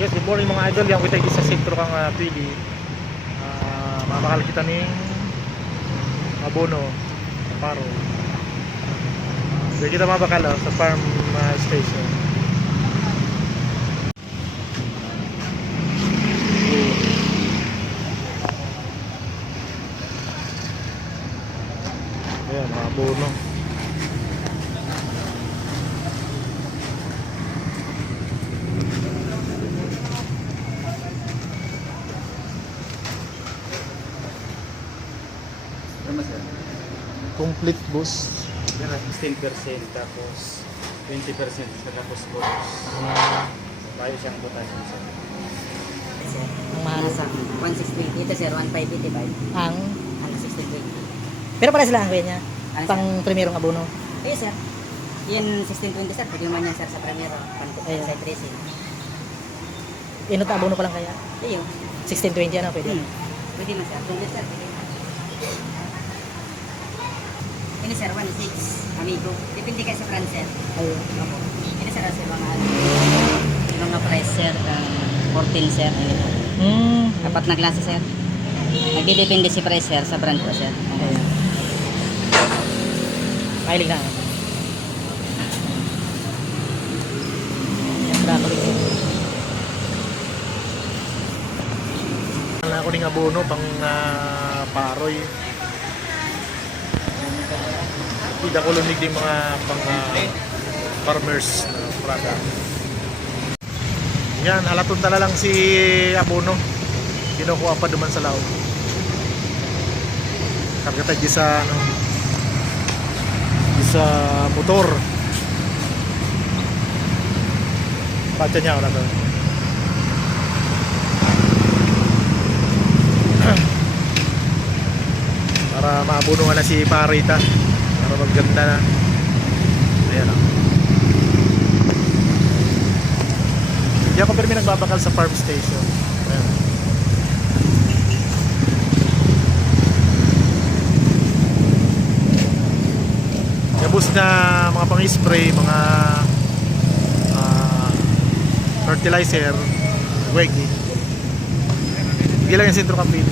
Yes, good morning mga idol. Yang kita sa sentro kang pili. Mabakal kita ning abono paro. Jadi kita mabakal sa farm station. Ayan, mga abono. Complete boost. 16% tapos 20% sa tapos bonus. Bayo siyang potassium sir. Ang mahal Nasa 1,620. Ito sir, 1,585. ang Ano, 1,620. pero pala sila ang kuya niya Ano, pang primerong abono. Eh sir, yan 1,620 sir. Pwede naman yan sir sa primero. Ayun. Sa tracing. Inot abono pa lang kaya Ayun. 1620 ano pwede. Pwede man sir. Pwede sir. Pwede. Ini sir, 1,600. Amigo. Depende kayo sa brand sir. Ayun. Opo. Ini sir, sa mga ano. Yung mga price sir. 14 sir. Ayun. Apat na klase sir. Nagdidepende si price sir sa brand po sir. Ayun. Mahilig na. Yan brako rin. Wala ko ning abono pang paroy. Tidak ko lumig din mga pang farmers na product. Yan, halaton tala lang si abono. Kinukuha pa duman sa laog. Karga tayo sa ano, sa motor. Pacha niya wala to. Para maabuno na si Parita. Para magganda na. Ayan o. Hindi ako pero may nagbabakal sa farm station. Ayan. Gabos na mga pang-spray, mga fertilizer, wegi. Gilang yung sentro kapit.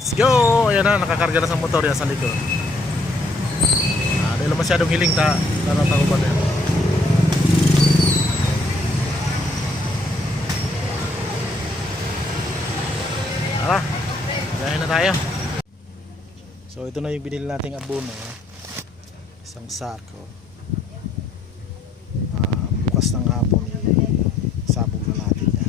Let's go! Ayan na, nakakarga na sa motor yan sa likod. Dahil masyadong hiling tarataw pa na yan. Tara, gahin na tayo. So ito na yung binili nating abono. Isang sako. Bukas ng hapon sabog na natin yan.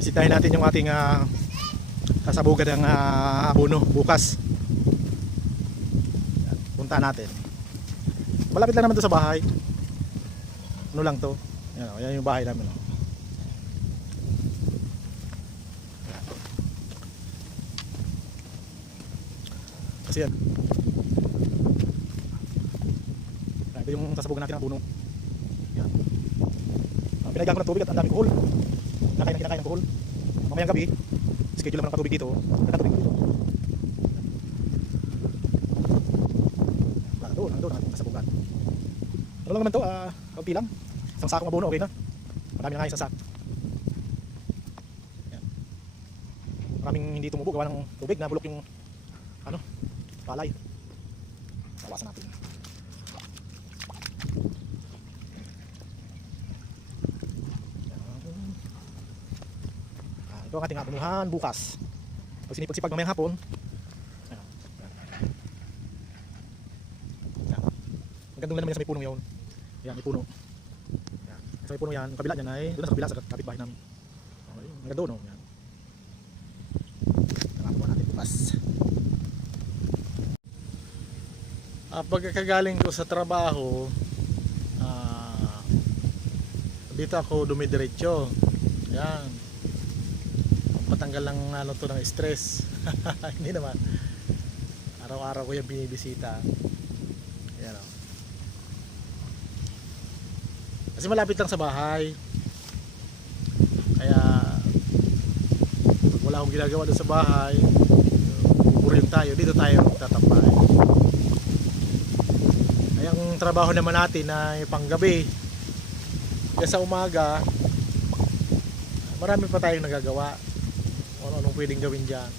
Bisitahin natin yung ating kasabugan ng abono bukas. Punta natin. Malapit lang naman to sa bahay. Ano lang to? Yan yung bahay namin. Kasi yan. Ito yung sasabugan natin ng abono. Yan. Pinagyan ko ng tubig at ang daming kuhol. Kinakain ng kuhol. Mamayang gabi, schedule naman ng patubig dito. Nagtatubig dito. Doon ang ating kasabugan. Ano lang naman to, kaunti lang. Isang sakong abono, okay na. Marami na nga isang sak. Yan. Maraming hindi tumubo, gawa ng tubig, nabulok yung ano, palay. Tawasan natin. Ito ang ating abonuhan bukas. Pag sinipag-sipag mamayang hapon, magandang naman yan sa may puno yun. Yan, may puno. Yan. Sa may puno yan, kabila niyan ay doon sa kabila sa kapitbahay namin. Okay, maganda doon. Yan. Nakakuha natin bukas. Pagkakagaling ko sa trabaho, dito ako dumidiretso. Yan. Matanggal lang ano to ng stress. Hindi naman. Araw-araw ko yung binibisita. Ayan o. Kasi malapit lang sa bahay. Kaya pag wala akong ginagawa doon sa bahay, buburyong tayo, dito tayo magtatambay. Ay ang trabaho naman natin ay panggabi. Kaya sa umaga, marami pa tayong nagagawa. Anong pwedeng gawin dyan.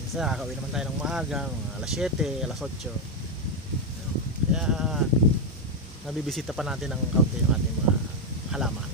Minsan nakakauwi naman tayo ng maaga, mga alas 7, alas 8. Kaya nabibisita pa natin ng kaunti yung ating mga halaman.